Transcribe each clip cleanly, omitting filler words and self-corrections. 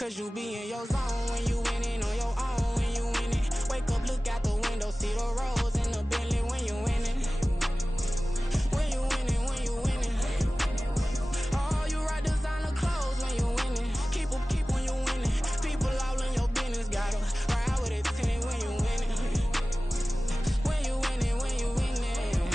Cause you be in your zone when you winning on your own when you winning. Wake up, look out the window, see the roads in the Bentley when you winning. When you winning, when you winning. Oh, you rock designer clothes when you winning. Keep when you winning. People all in your business, gotta ride with it tinted when you winning. When you winning, when you winning.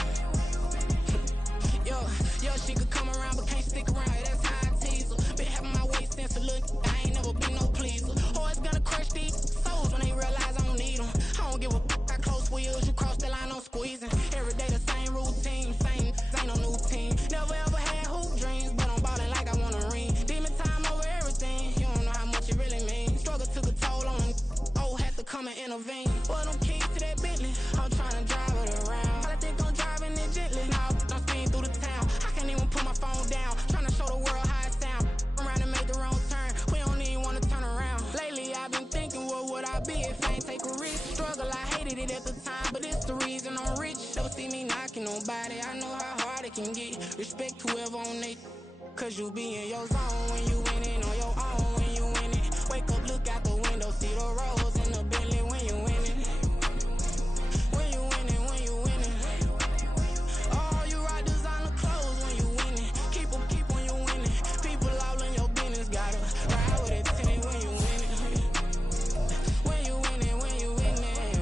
Yo, she could come around but can't stick around. That's how I tease her. Been having my waist since a little. I ain't never been no pleaser. Always gonna crush these souls when they realize I don't need them. I don't give a f***. I close wheels, you cross the line, I'm squeezing. Every day the same routine, same ain't no new team. Never ever had hoop dreams, but I'm ballin' like I want a ring. Demon time over everything, you don't know how much it really means. Struggle took a toll on them, oh, had to come and intervene. Boy, them keys to that Bentley, I'm tryna drive it around. I think I'm driving it gently, now I'm speeding through the town. I can't even put my phone down, tryna show the world how it sound. Around and make the wrong turn, we don't even wanna turn around. Lately I've been thinking, what would I be if I ain't take a risk? Struggle, I hated it at the time, but it's the reason I'm rich. Never see me knocking nobody, I know how hard it can get. Respect whoever on they, cause you be in your zone when you winning on your own when you winning. Wake up, look out the window, see the roads in the Bentley when you winning. When you winning, when you winning. Oh, you rock designer clothes when you winning. Keep when you winning. People all in your business, gotta ride with it tinted when you winning. When you winning, when you winning.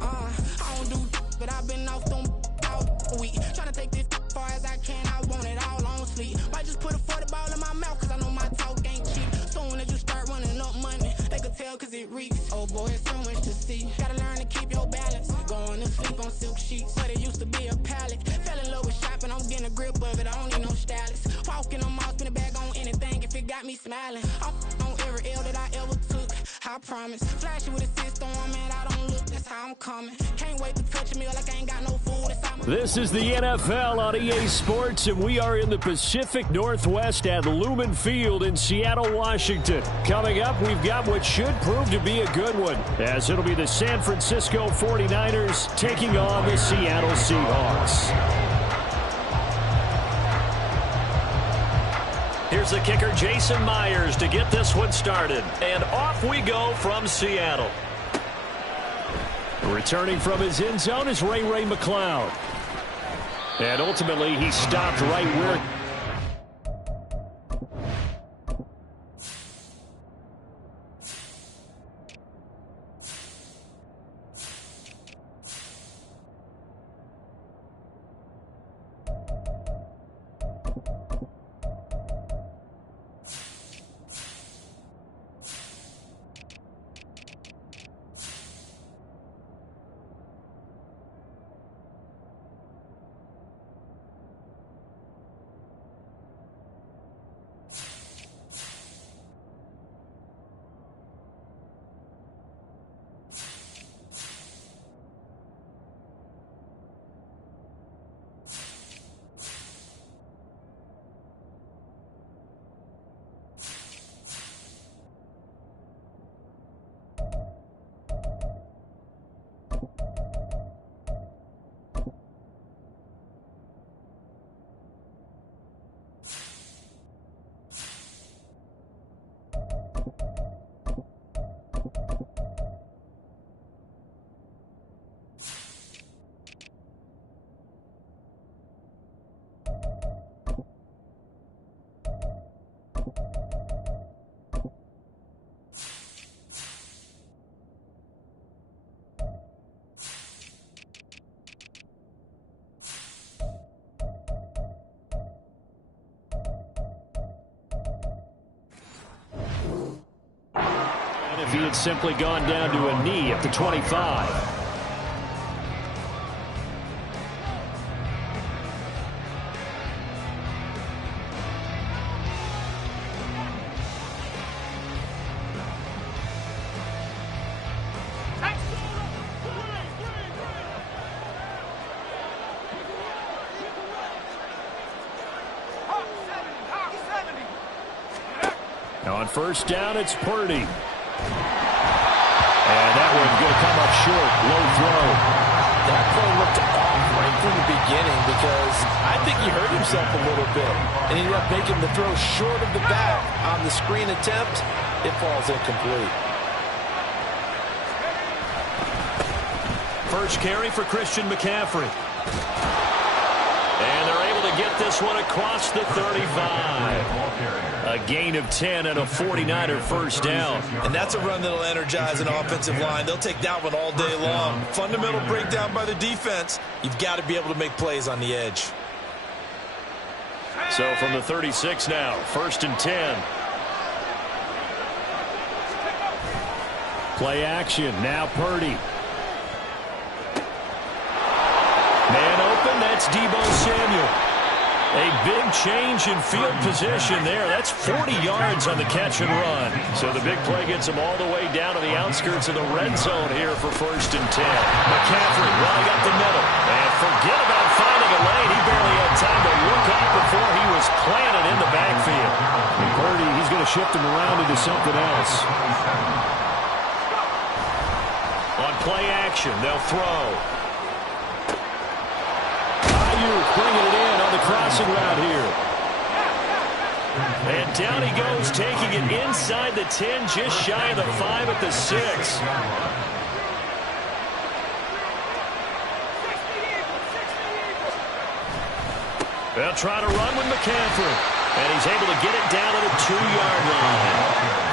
I don't do, but I've been off them all week. Tryna take this far as I can, I want it all on sleep. Might just put a 40 ball in my mouth, cause I know my talk ain't cheap. Soon as you start running up money, they could tell cause it reeks. Oh boy, it's so much to see. Gotta learn to keep your balance. Going to sleep on silk sheets, but it used to be a pallet. Fell in love with shopping, I'm getting a grip of it, I don't need no stylist. Walking on mouth, spin it back on anything if it got me smiling. I'm on every L that I ever took, I promise. Flashy with a system, man, I don't look, that's how I'm coming. Can't wait to touch a meal like I ain't got no food inside my. This is the NFL on EA Sports, and we are in the Pacific Northwest at Lumen Field in Seattle, Washington. Coming up, we've got what should prove to be a good one, as it'll be the San Francisco 49ers taking on the Seattle Seahawks. Here's the kicker, Jason Myers, to get this one started. And off we go from Seattle. Returning from his end zone is Ray McCloud. And ultimately, he stopped right where. If he had simply gone down to a knee at the 25. On first down, it's Purdy. And that one's going to come up short. Low throw. That play looked off right from the beginning because I think he hurt himself a little bit. And he ended up making the throw short of the back on the screen attempt. It falls incomplete. First carry for Christian McCaffrey. And they're able to get this one across the 35. A gain of 10 and a 49er first down. And that's a run that'll energize an offensive line. They'll take that one all day long. Fundamental breakdown by the defense. You've got to be able to make plays on the edge. So from the 36 now, first and 10. Play action, now Purdy. Man open, that's Deebo Samuel. A big change in field position there. That's 40 yards on the catch and run. So the big play gets him all the way down to the outskirts of the red zone here for first and 10. McCaffrey running up the middle. And forget about finding a lane. He barely had time to look up before he was planted in the backfield. And Purdy, he's going to shift him around into something else. On play action, they'll throw. Bringing it in on the crossing route here. And down he goes, taking it inside the 10, just shy of the 5 at the 6. They'll try to run with McCaffrey. And he's able to get it down to the 2-yard line.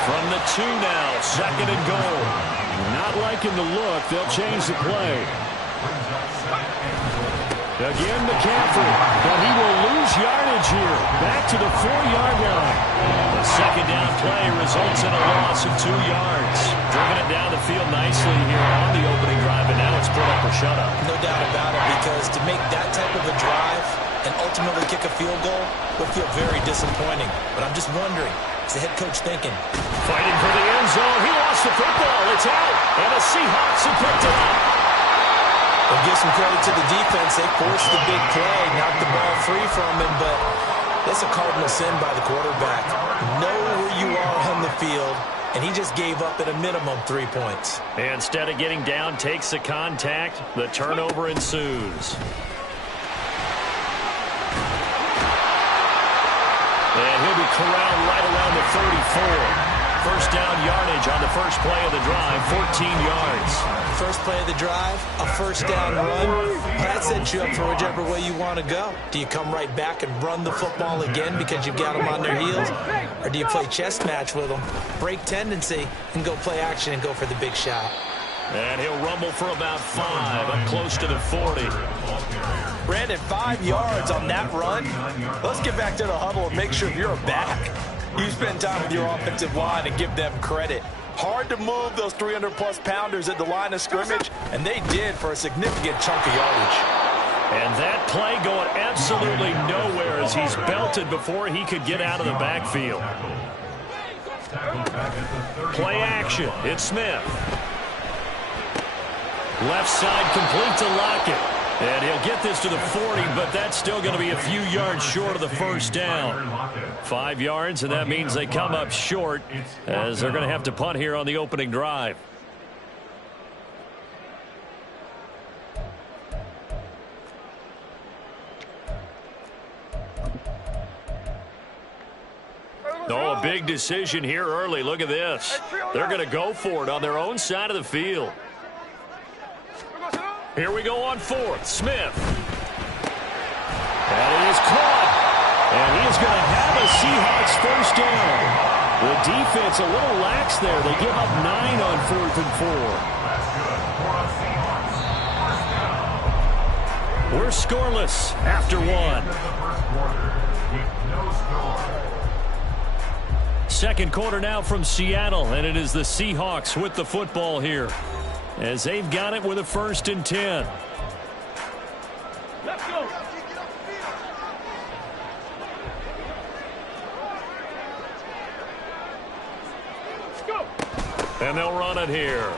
From the 2 now, second and goal. Not liking the look. They'll change the play. Again, McCaffrey, but he will lose yardage here. Back to the 4-yard line. The second down play results in a loss of 2 yards. Driven it down the field nicely here on the opening drive, and now it's put up or shut up. No doubt about it, because to make that type of a drive and ultimately kick a field goal would feel very disappointing. But I'm just wondering, what's the head coach thinking? Fighting for the end zone. He lost the football. It's out. And the Seahawks have picked it up. We'll give some credit to the defense. They forced the big play, knocked the ball free from him, but that's a cardinal sin by the quarterback. Know where you are on the field, and he just gave up at a minimum 3 points. And instead of getting down, takes the contact. The turnover ensues. And he'll be corralled right around the 34. First down yardage on the first play of the drive, 14 yards. First play of the drive, a first down run. That sets you up for whichever way you want to go. Do you come right back and run the football again because you've got them on their heels? Or do you play chess match with them, break tendency, and go play action and go for the big shot? And he'll rumble for about 5, up close to the 40. Brandon, 5 yards on that run. Let's get back to the huddle and make sure you're back. You spend time with your offensive line and give them credit. Hard to move those 300-plus pounders at the line of scrimmage, and they did for a significant chunk of yardage. And that play going absolutely nowhere as he's belted before he could get out of the backfield. Play action. It's Smith. Left side complete to Lockett. And he'll get this to the 40, but that's still going to be a few yards short of the first down. 5 yards, and that means they come up short as they're going to have to punt here on the opening drive. Oh, a big decision here early. Look at this. They're going to go for it on their own side of the field. Here we go on 4th. Smith. And it is caught. And he is going to have a Seahawks first down. The defense a little lax there. They give up 9 on 4th and 4. We're scoreless after 1. Second quarter now from Seattle, and it is the Seahawks with the football here, as they've got it with a 1st and 10. Let's go. And they'll run it here.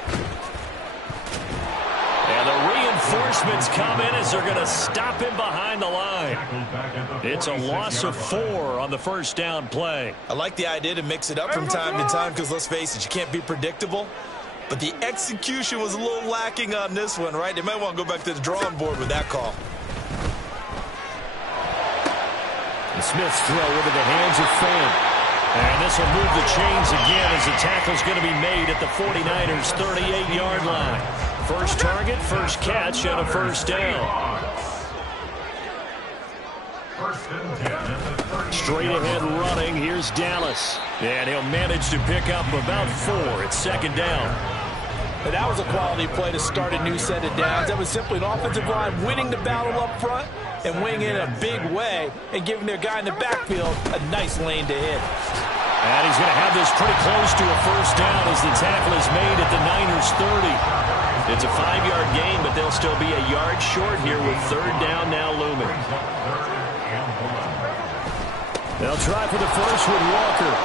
And the reinforcements come in as they're going to stop him behind the line. It's a loss of 4 on the first down play. I like the idea to mix it up from time to time because, let's face it, you can't be predictable. but the execution was a little lacking on this one, right? They might want to go back to the drawing board with that call. And Smith's throw into the hands of Fan. And this will move the chains again as the tackle's going to be made at the 49ers' 38-yard line. First target, first catch, and a first down. Straight ahead running, here's Dallas. And he'll manage to pick up about 4. It's second down. And that was a quality play to start a new set of downs. That was simply an offensive line winning the battle up front and winning in a big way and giving their guy in the backfield a nice lane to hit. And he's going to have this pretty close to a first down as the tackle is made at the Niners' 30. It's a 5-yard gain, but they'll still be a yard short here with third down now looming. They'll try for the first with Walker.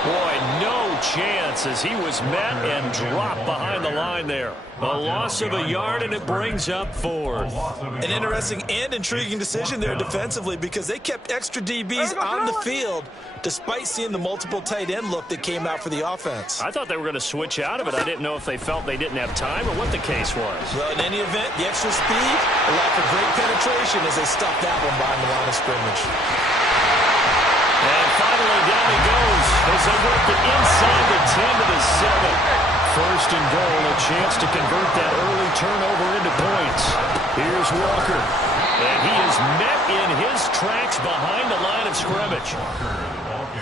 Boy, no chance as he was met and dropped behind the line there. A loss of a yard, and it brings up 4. An interesting and intriguing decision there defensively because they kept extra DBs on the field despite seeing the multiple tight end look that came out for the offense. I thought they were going to switch out of it. I didn't know if they felt they didn't have time or what the case was. Well, in any event, the extra speed allowed for great penetration as they stuffed that one behind the line of scrimmage. And finally, down he goes as they work it inside the 10 to the 7. First and goal, a chance to convert that early turnover into points. Here's Walker. And he is met in his tracks behind the line of scrimmage.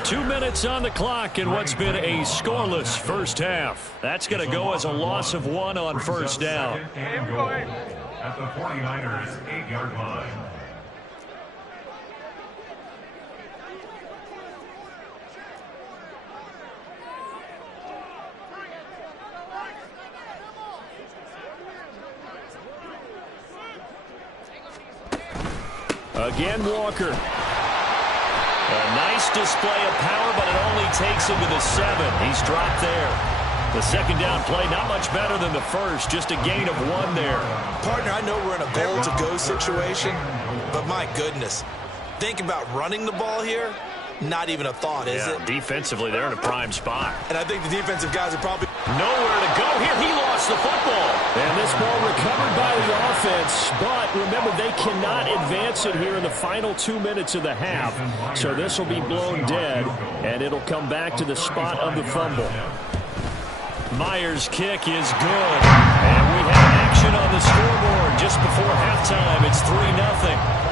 2 minutes on the clock in what's been a scoreless first half. That's going to go as a loss of 1 on first down. At the 49ers' 8-yard line. Again, Walker. A nice display of power, but it only takes him to the 7. He's dropped there. The second down play, not much better than the first, just a gain of 1 there. Partner, I know we're in a goal-to-go situation, but my goodness. Think about running the ball here. Not even a thought, is it? Defensively, they're in a prime spot. And I think the defensive guys are probably nowhere to go here. He lost the football. And this ball recovered by the offense. But remember, they cannot advance it here in the final 2 minutes of the half. So this will be blown dead, and it'll come back to the spot of the fumble. Myers' kick is good. And we have action on the scoreboard just before halftime. It's 3-0.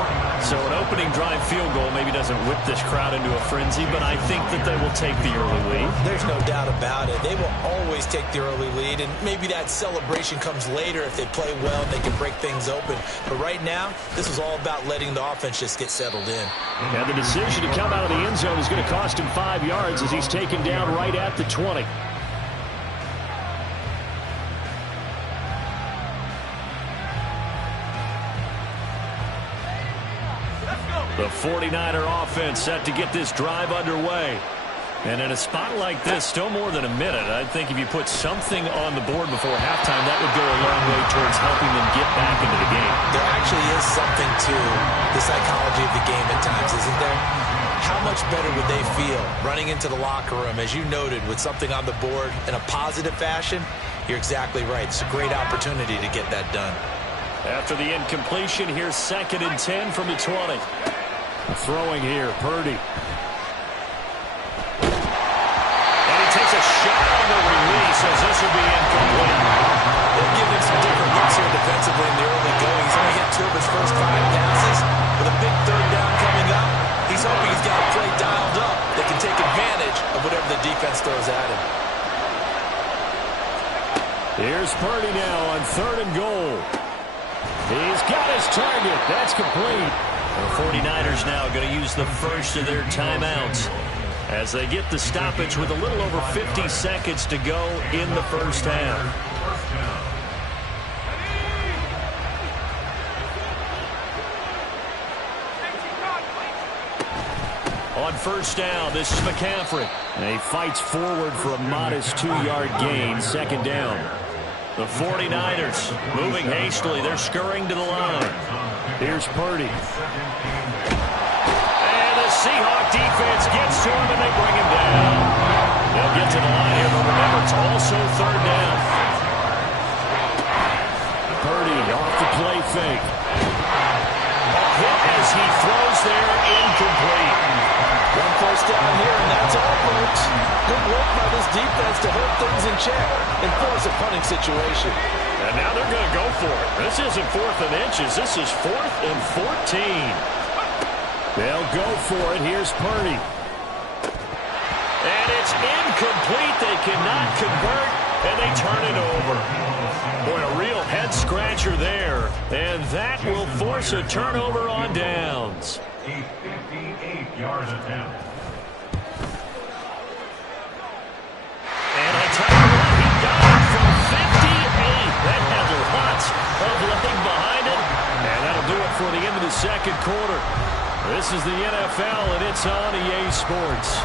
So an opening drive field goal maybe doesn't whip this crowd into a frenzy, but I think that they will take the early lead. There's no doubt about it. They will always take the early lead, and maybe that celebration comes later if they play well and they can break things open. But right now, this is all about letting the offense just get settled in. And the decision to come out of the end zone is going to cost him 5 yards as he's taken down right at the 20. The 49er offense set to get this drive underway. And in a spot like this, still more than a minute, I think if you put something on the board before halftime, that would go a long way towards helping them get back into the game. There actually is something to the psychology of the game at times, isn't there? How much better would they feel running into the locker room, as you noted, with something on the board in a positive fashion? You're exactly right. It's a great opportunity to get that done. After the incompletion, here's 2nd and 10 from the 20. Throwing here, Purdy. And he takes a shot on the release as this will be incomplete. They'll give him some different looks here defensively in the early going. He's only hit 2 of his first 5 passes. With a big third down coming up, he's hoping he's got a play dialed up that can take advantage of whatever the defense throws at him. Here's Purdy now on 3rd and goal. He's got his target. That's complete. The 49ers now going to use the first of their timeouts as they get the stoppage with a little over 50 seconds to go in the first half. On first down, this is McCaffrey. And he fights forward for a modest 2-yard gain, 2nd down. The 49ers moving hastily. They're scurrying to the line. Here's Purdy. And the Seahawk defense gets to him, and they bring him down. They'll get to the line here, but remember, it's also 3rd down. fake. A hit as he throws there, incomplete. One first down here, and that's all, folks. Good work by this defense to hold things in check and force a punting situation. And now they're going to go for it. This isn't 4th and inches. This is 4th and 14. They'll go for it. Here's Purdy. And it's incomplete. They cannot convert, and they turn it over. Boy, a real head-scratcher there. And that will force a turnover on downs. A 58-yard attempt. And I tell you what, he got it from 58. That had lots of leg behind it. And that'll do it for the end of the second quarter. This is the NFL, and it's on EA Sports.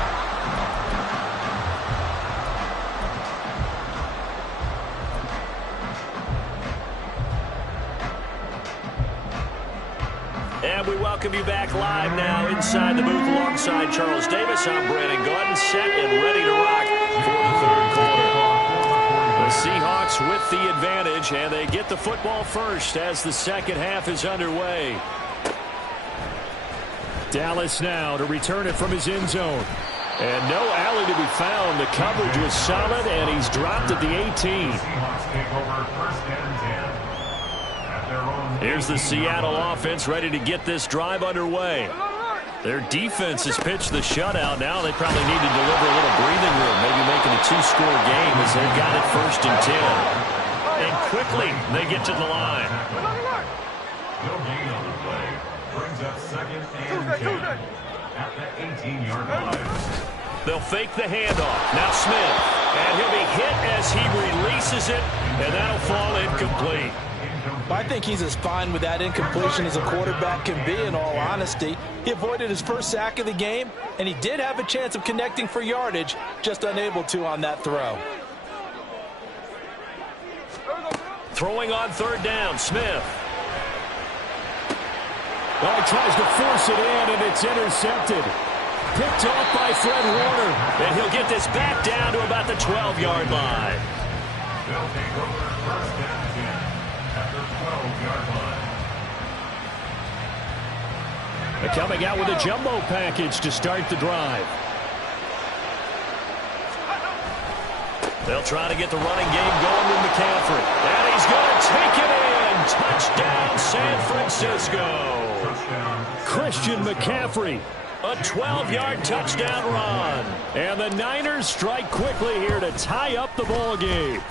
And we welcome you back live now inside the booth alongside Charles Davis. I'm Brandon Gordon, set and ready to rock for the third quarter. The Seahawks with the advantage, and they get the football first as the second half is underway. Dallas now to return it from his end zone. And no alley to be found. The coverage was solid, and he's dropped at the 18. Seahawks take over 1st and 10. At their own Here's the Seattle offense ready to get this drive underway. Their defense has pitched the shutout. Now they probably need to deliver a little breathing room, maybe making a 2-score game as they've got it 1st and 10. And quickly they get to the line. no gain on the play. Brings up 2nd and 10 at the 18-yard line. They'll fake the handoff. Now Smith. And he'll be hit as he releases it, and that'll fall incomplete. I think he's as fine with that incompletion as a quarterback can be, in all honesty. He avoided his first sack of the game, and he did have a chance of connecting for yardage, just unable to on that throw. Throwing on 3rd down, Smith. Well, he tries to force it in, and it's intercepted. Picked off by Fred Warner. And he'll get this back down to about the 12-yard line. They'll take over 1st and 10 at the 12-yard line. They're coming out with a jumbo package to start the drive. They'll try to get the running game going with McCaffrey. And he's going to take it in. Touchdown, San Francisco. Christian McCaffrey, a 12-yard touchdown run. And the Niners strike quickly here to tie up the ball game.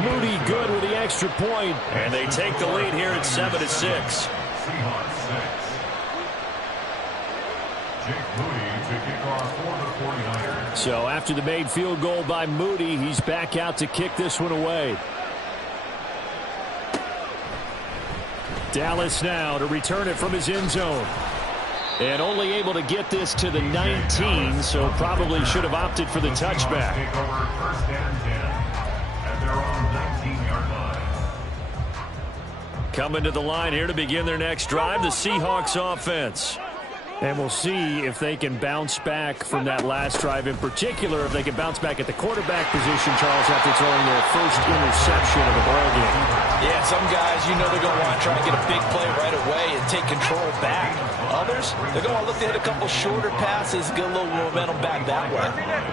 Moody good with the extra point. And they take the lead here at 7-6. Seahawks 6. Jake Moody to kick off for the 49ers. So after the made field goal by Moody, he's back out to kick this one away. Dallas now to return it from his end zone. And only able to get this to the 19, so probably should have opted for the touchback. Take over 1st and 10 at their own 19-yard line. Coming to the line here to begin their next drive, the Seahawks offense. And we'll see if they can bounce back from that last drive, in particular if they can bounce back at the quarterback position, Charles, after throwing their first interception of the ballgame. Yeah, some guys, you know they're going to want to try and get a big play right away and take control back. Others, they're going to look to hit a couple shorter passes, get a little momentum back that way.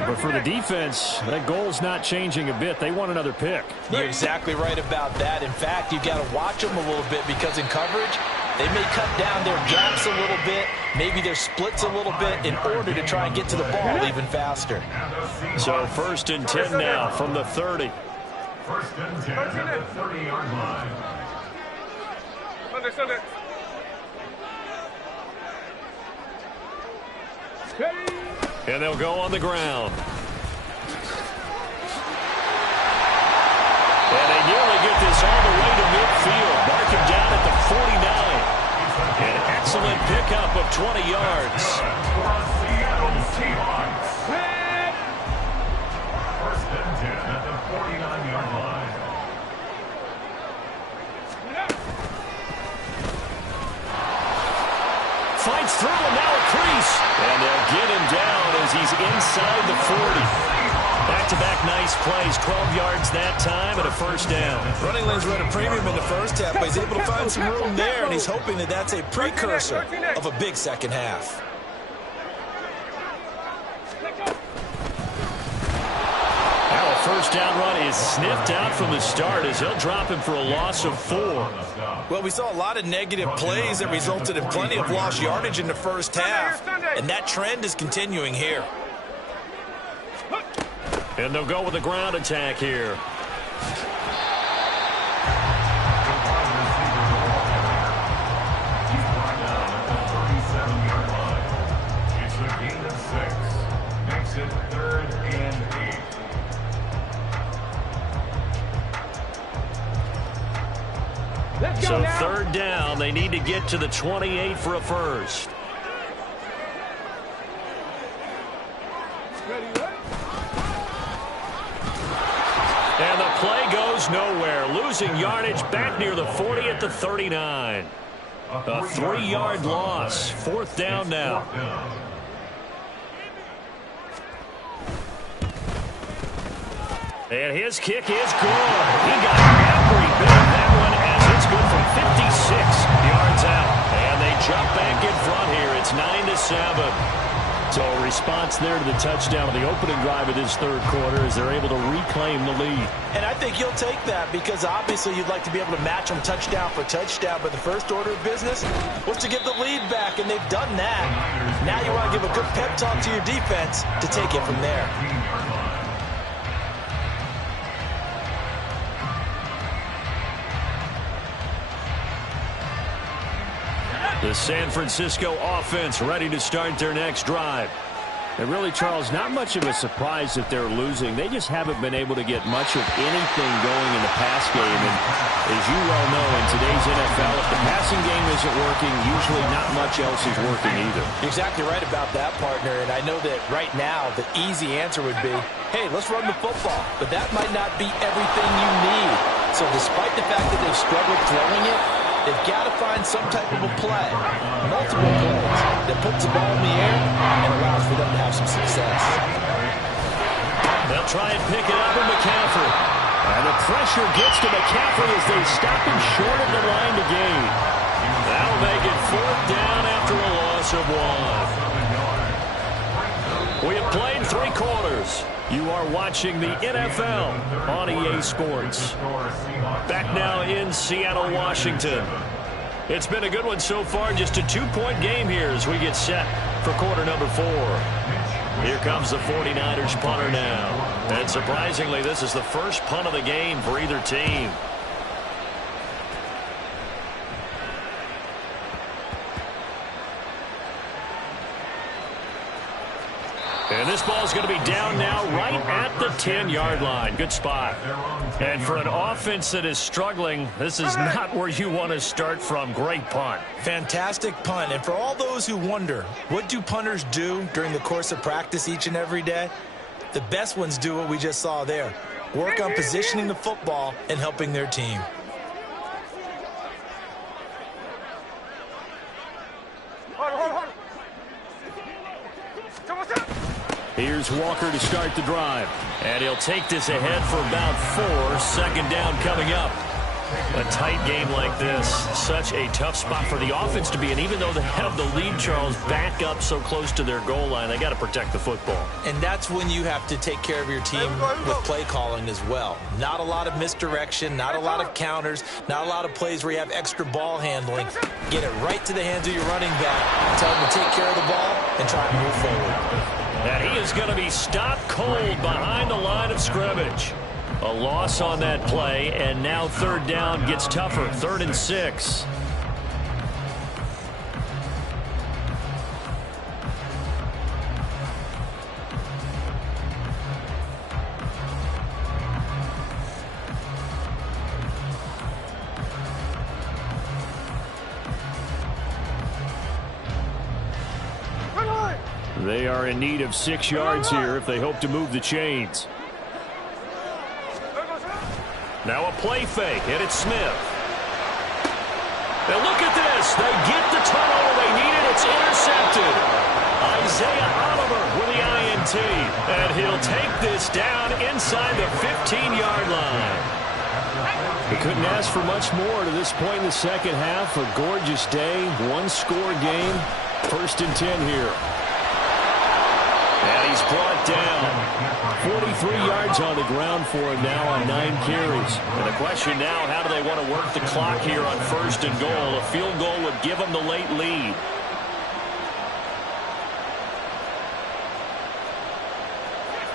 But for the defense, that goal's not changing a bit. They want another pick. You're exactly right about that. In fact, you've got to watch them a little bit because in coverage, they may cut down their gaps a little bit, maybe their splits a little bit in order to try and get to the ball even faster. So 1st and 10 now from the 30. 1st and 10 at the 30-yard line. And they'll go on the ground. And they nearly get this all the way to midfield. Mark him down at the 49. An excellent pickup of 20 yards. Seattle Seahawks. 1st and 10 at the 49-yard line. Fights through, and now a crease. And they'll get him down as he's inside the 40. Back-to-back nice plays, 12 yards that time and a first down. Running lanes were at a premium in the first half, but he's able to find some room there, and he's hoping that that's a precursor of a big second half. Now a first down run is sniffed out from the start as he'll drop him for a loss of 4. Well, we saw a lot of negative plays that resulted in plenty of lost yardage in the first half, and that trend is continuing here. And they'll go with a ground attack here. He's brought down at the 37-yard line. It's a gain of 6. Makes it 3rd and 8. So third down, they need to get to the 28 for a first. And the play goes nowhere, losing yardage back near the 40 at the 39. A 3-yard loss, 4th down now. And his kick is good. He got every bit of that one as it's good from 56 yards out. And they jump back in front here. It's 9-7. So a response there to the touchdown of the opening drive of this third quarter as they're able to reclaim the lead. And I think you'll take that because obviously you'd like to be able to match them touchdown for touchdown, but the first order of business was to get the lead back, and they've done that. Now you want to give a good pep talk to your defense to take it from there. The San Francisco offense ready to start their next drive. And really, Charles, not much of a surprise that they're losing. They just haven't been able to get much of anything going in the pass game. And as you well know, in today's NFL, if the passing game isn't working, usually not much else is working either. You're exactly right about that, partner. And I know that right now the easy answer would be, hey, let's run the football. But that might not be everything you need. So despite the fact that they've struggled throwing it, they've got to find some type of a play, multiple plays, that puts the ball in the air and allows for them to have some success. They'll try and pick it up with McCaffrey. And the pressure gets to McCaffrey as they stop him short of the line to gain. That'll make it 4th down after a loss of 1. We have played 3 quarters. You are watching the NFL on EA Sports. Back now in Seattle, Washington. It's been a good one so far. Just a 2-point game here as we get set for quarter number 4. Here comes the 49ers punter now. And surprisingly, this is the first punt of the game for either team. And this ball is going to be down now right at the 10-yard line. Good spot. And for an offense that is struggling, this is not where you want to start from. Great punt. Fantastic punt. And for all those who wonder, what do punters do during the course of practice each and every day? The best ones do what we just saw there. Work on positioning the football and helping their team. Here's Walker to start the drive. And he'll take this ahead for about 4. Second down coming up. A tight game like this, such a tough spot for the offense to be in. Even though they have the lead, Charles, back up so close to their goal line, they got to protect the football. And that's when you have to take care of your team with play calling as well. Not a lot of misdirection, not a lot of counters, not a lot of plays where you have extra ball handling. Get it right to the hands of your running back, tell them to take care of the ball, and try and move forward. And he is going to be stopped cold behind the line of scrimmage. A loss on that play, and now third down gets tougher. 3rd and 6. They are in need of 6 yards here if they hope to move the chains. Now a play fake, and it's Smith. And look at this. They get the turnover they needed. It's intercepted. Isaiah Oliver with the INT. T. And he'll take this down inside the 15-yard line. They couldn't ask for much more to this point in the second half. A gorgeous day, one-score game. 1st and 10 here. And he's brought down. 43 yards on the ground for him now on 9 carries. And the question now, how do they want to work the clock here on 1st and goal? A field goal would give them the late lead.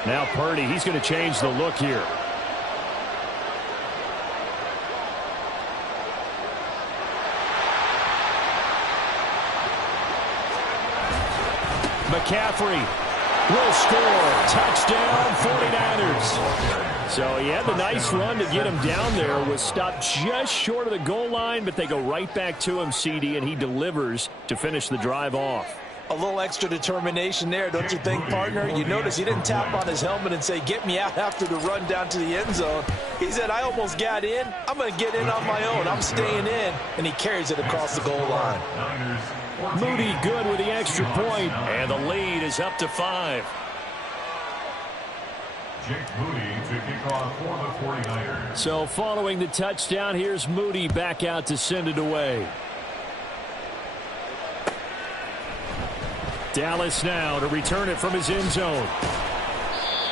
Now Purdy, he's going to change the look here. McCaffrey will score. Touchdown, 49ers. So he had the nice run to get him down there. Was stopped just short of the goal line, but they go right back to him, CD, and he delivers to finish the drive off. A little extra determination there, don't you think, partner? You notice he didn't tap on his helmet and say, get me out after the run down to the end zone. He said, I almost got in. I'm going to get in on my own. I'm staying in. And he carries it across the goal line. Moody good with the extra point. And the lead is up to 5. Jake Moody to kick off for the 49ers. So following the touchdown, here's Moody back out to send it away. Dallas now to return it from his end zone.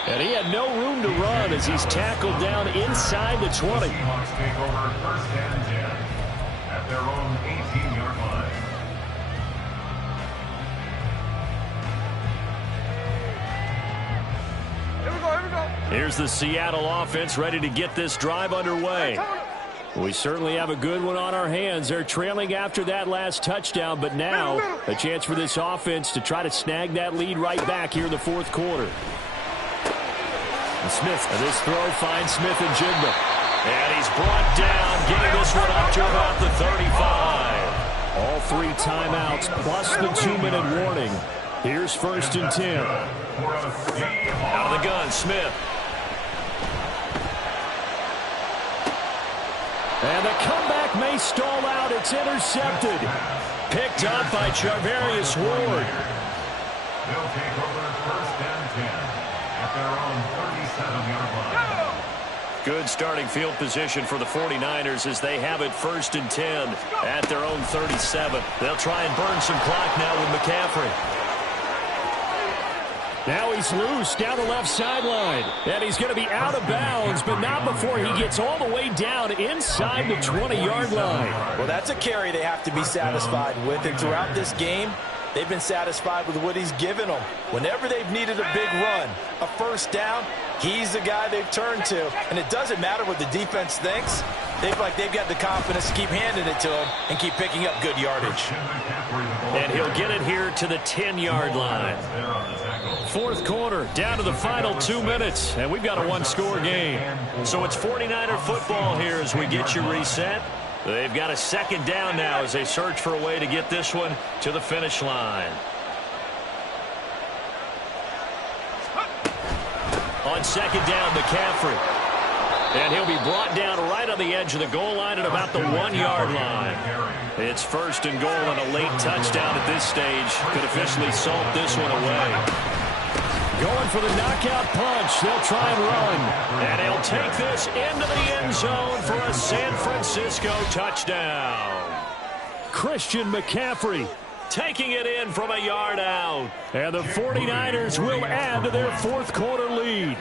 And he had no room to run as he's tackled down inside the 20. Seahawks take over 1st and 10 at their own 18-yard line. Here's the Seattle offense ready to get this drive underway. We certainly have a good one on our hands. They're trailing after that last touchdown, but now a chance for this offense to try to snag that lead right back here in the 4th quarter. And Smith, this throw finds Smith and Jigba. And he's brought down, getting this one up to about the 35. All 3 timeouts plus the 2-minute warning. Here's 1st and 10. Out of the gun, Smith. And the comeback may stall out. It's intercepted. Picked up by Charvarius Ward. They'll take over 1st and 10 at their own 37-yard line. Good starting field position for the 49ers as they have it 1st and 10 at their own 37. They'll try and burn some clock now with McCaffrey. Now he's loose down the left sideline. And he's going to be out of bounds, but not before he gets all the way down inside the 20-yard line. Well, that's a carry they have to be satisfied with. And throughout this game, they've been satisfied with what he's given them. Whenever they've needed a big run, a 1st down, he's the guy they've turned to. And it doesn't matter what the defense thinks. They've got the confidence to keep handing it to him and keep picking up good yardage. And he'll get it here to the 10-yard line. 4th quarter, down to the final 2 minutes, and we've got a 1-score game. So it's 49er football here as we get you reset. They've got a 2nd down now as they search for a way to get this one to the finish line. On 2nd down, McCaffrey. And he'll be brought down right on the edge of the goal line at about the 1-yard line. It's 1st and goal, and a late touchdown at this stage could officially salt this one away. Going for the knockout punch. They'll try and run. And he'll take this into the end zone for a San Francisco touchdown. Christian McCaffrey taking it in from a yard out. And the 49ers will add to their 4th quarter lead.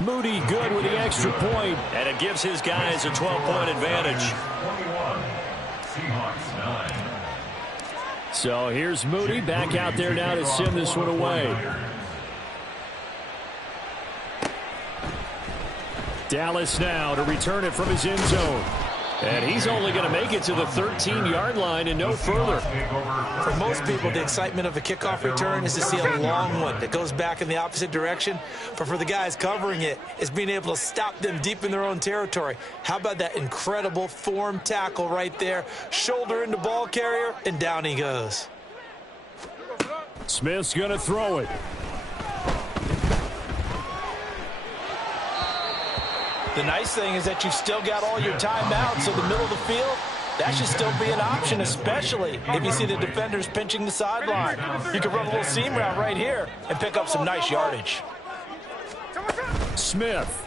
Moody good with the extra point. And it gives his guys a 12-point advantage. 21, Seahawks 9. So here's Moody back out there now to send this one away. Dallas now to return it from his end zone. And he's only going to make it to the 13-yard line and no further. For most people, the excitement of a kickoff return is to see a long one that goes back in the opposite direction. But for the guys covering it, it's being able to stop them deep in their own territory. How about that incredible form tackle right there? Shoulder into ball carrier, and down he goes. Smith's going to throw it. The nice thing is that you've still got all your timeouts, so the middle of the field, That should still be an option, especially if you see the defenders pinching the sideline. You can run a little seam route right here and pick up some nice yardage. Smith.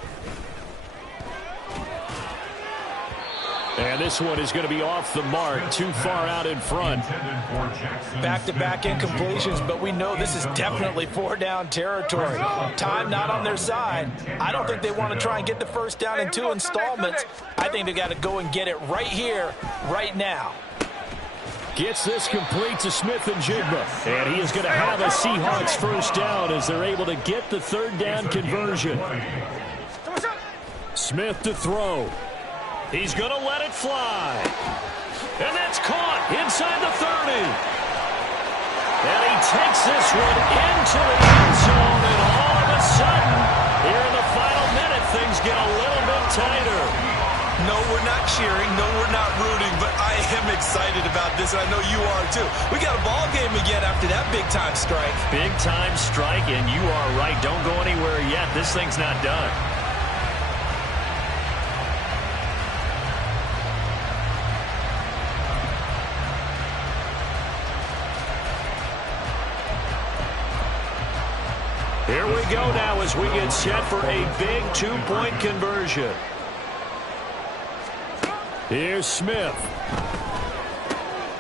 And this one is going to be off the mark, too far out in front. Back-to-back incompletions, but we know this is definitely four-down territory. Time not on their side. I don't think they want to try and get the first down in 2 installments. I think they got to go and get it right here, right now. Gets this complete to Smith and Jigba. And he is going to have a Seahawks first down as they're able to get the third down conversion. Smith to throw. He's going to let it fly. And that's caught inside the 30. And he takes this one into the end zone. And all of a sudden, here in the final minute, things get a little bit tighter. No, we're not cheering. No, we're not rooting. But I am excited about this, and I know you are too. We got a ball game again after that big-time strike. Big-time strike, and you are right. Don't go anywhere yet. This thing's not done. Here we go now as we get set for a big two-point conversion. Here's Smith.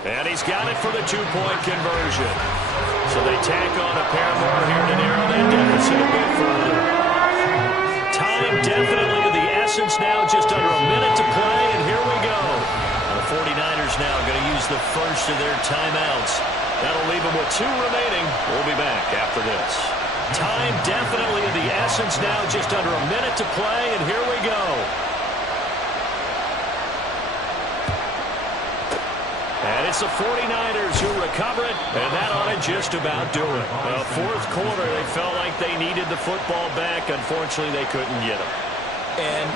And he's got it for the two-point conversion. So they tack on a pair more here to narrow that deficit a bit further. Time definitely of the essence now, just under a minute to play, and here we go. The 49ers now going to use the first of their timeouts. That'll leave them with 2 remaining. We'll be back after this. Time definitely of the essence now, just under a minute to play, and here we go. And it's the 49ers who recover it, and that ought to just about do it. The fourth quarter, they felt like they needed the football back. Unfortunately, they couldn't get it. And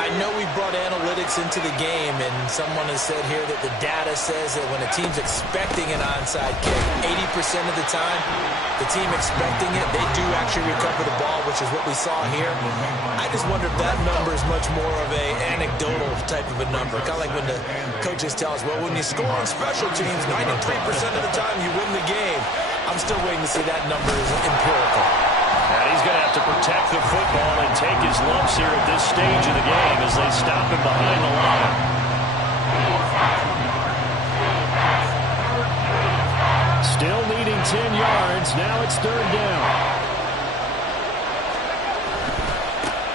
I know we brought analytics into the game, and someone has said here that the data says that when a team's expecting an onside kick, 80% of the time, the team expecting it, they do actually recover the ball, which is what we saw here. I just wonder if that number is much more of a anecdotal type of a number. Kind of like when the coaches tell us, well, when you score on special teams, 93% of the time you win the game. I'm still waiting to see that number is empirical. And he's going to have to protect the football and take his lumps here at this stage of the game as they stop him behind the line. Still needing 10 yards. Now it's third down.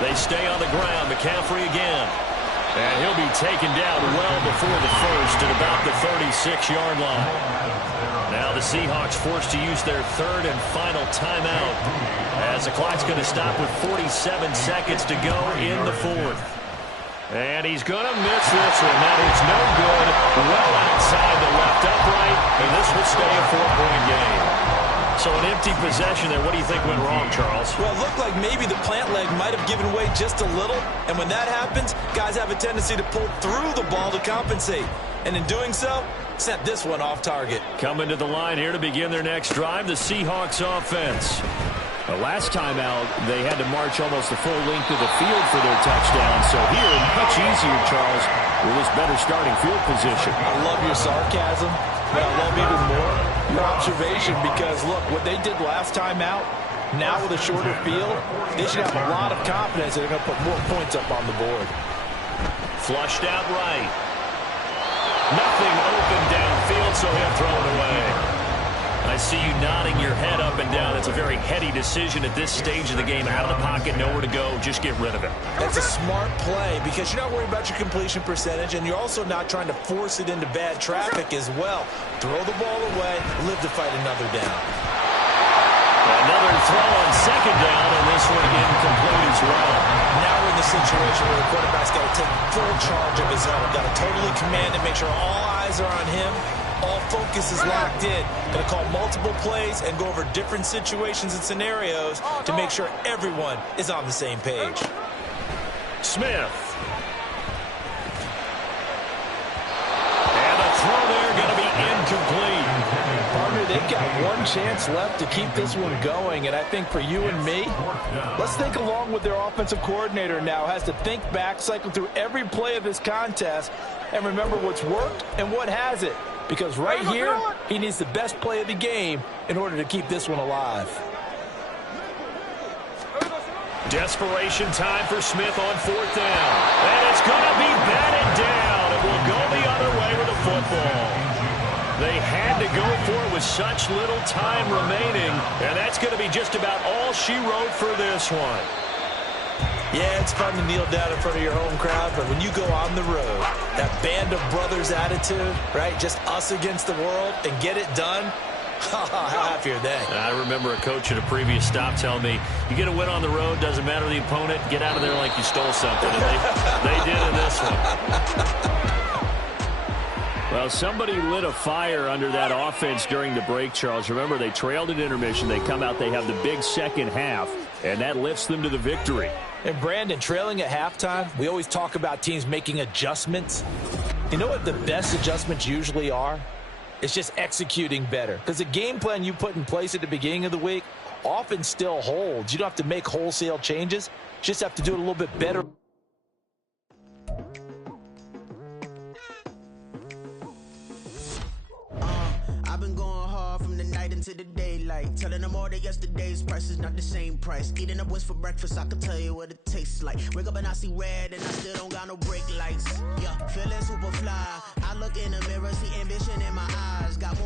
They stay on the ground. McCaffrey again. And he'll be taken down well before the first at about the 36-yard line. Now the Seahawks forced to use their third and final timeout as the clock's going to stop with 47 seconds to go in the fourth. And he's going to miss this one. That is no good. Well outside the left upright, and this will stay a 4-point game. So an empty possession there. What do you think went wrong, Charles? Well, it looked like maybe the plant leg might have given way just a little. And when that happens, guys have a tendency to pull through the ball to compensate. And in doing so, sent this one off target. Coming to the line here to begin their next drive, the Seahawks offense. The last time out, they had to march almost the full length of the field for their touchdown. So here, much easier, Charles, with this better starting field position. I love your sarcasm, but I love even more your observation because, look, what they did last time out, now with a shorter field, they should have a lot of confidence that they're going to put more points up on the board. Flushed out right. Nothing open downfield, so he'll throw it away. I see you nodding your head up and down. It's a very heady decision at this stage of the game. Out of the pocket, nowhere to go. Just get rid of it. That's a smart play because you're not worried about your completion percentage, and you're also not trying to force it into bad traffic as well. Throw the ball away, live to fight another down. Another throw on second down, and this one incomplete as well. Now we're in the situation where the quarterback's got to take full charge of his own. Got to totally command it, make sure all eyes are on him. All focus is locked in. Going to call multiple plays and go over different situations and scenarios to make sure everyone is on the same page. Smith. And the throw there going to be incomplete. Partner, they've got one chance left to keep this one going, and I think for you and me, let's think along with their offensive coordinator now. Has to think back, cycle through every play of this contest, and remember what's worked and what hasn't. Because right here, he needs the best play of the game in order to keep this one alive. Desperation time for Smith on 4th down. And it's going to be batted down. It will go the other way with the football. They had to go for it with such little time remaining. And that's going to be just about all she wrote for this one. Yeah, it's fun to kneel down in front of your home crowd, but when you go on the road, that band of brothers attitude, right, just us against the world, and get it done, how happy are they? I remember a coach at a previous stop telling me, you get a win on the road, doesn't matter the opponent, get out of there like you stole something. And they did in this one. Well, somebody lit a fire under that offense during the break, Charles. Remember, they trailed at intermission. They come out, they have the big second half, and that lifts them to the victory. And Brandon, trailing at halftime, we always talk about teams making adjustments. You know what the best adjustments usually are? It's just executing better. Because the game plan you put in place at the beginning of the week often still holds. You don't have to make wholesale changes. You just have to do it a little bit better. I've been going hard from the night into the daylight, telling them all that yesterday's price is not the same price. Eating up what's for breakfast, I can tell you what it tastes like. Wake up and I see red and I still don't got no brake lights. Yeah, feeling super fly. I look in the mirror, see ambition in my eyes. Got more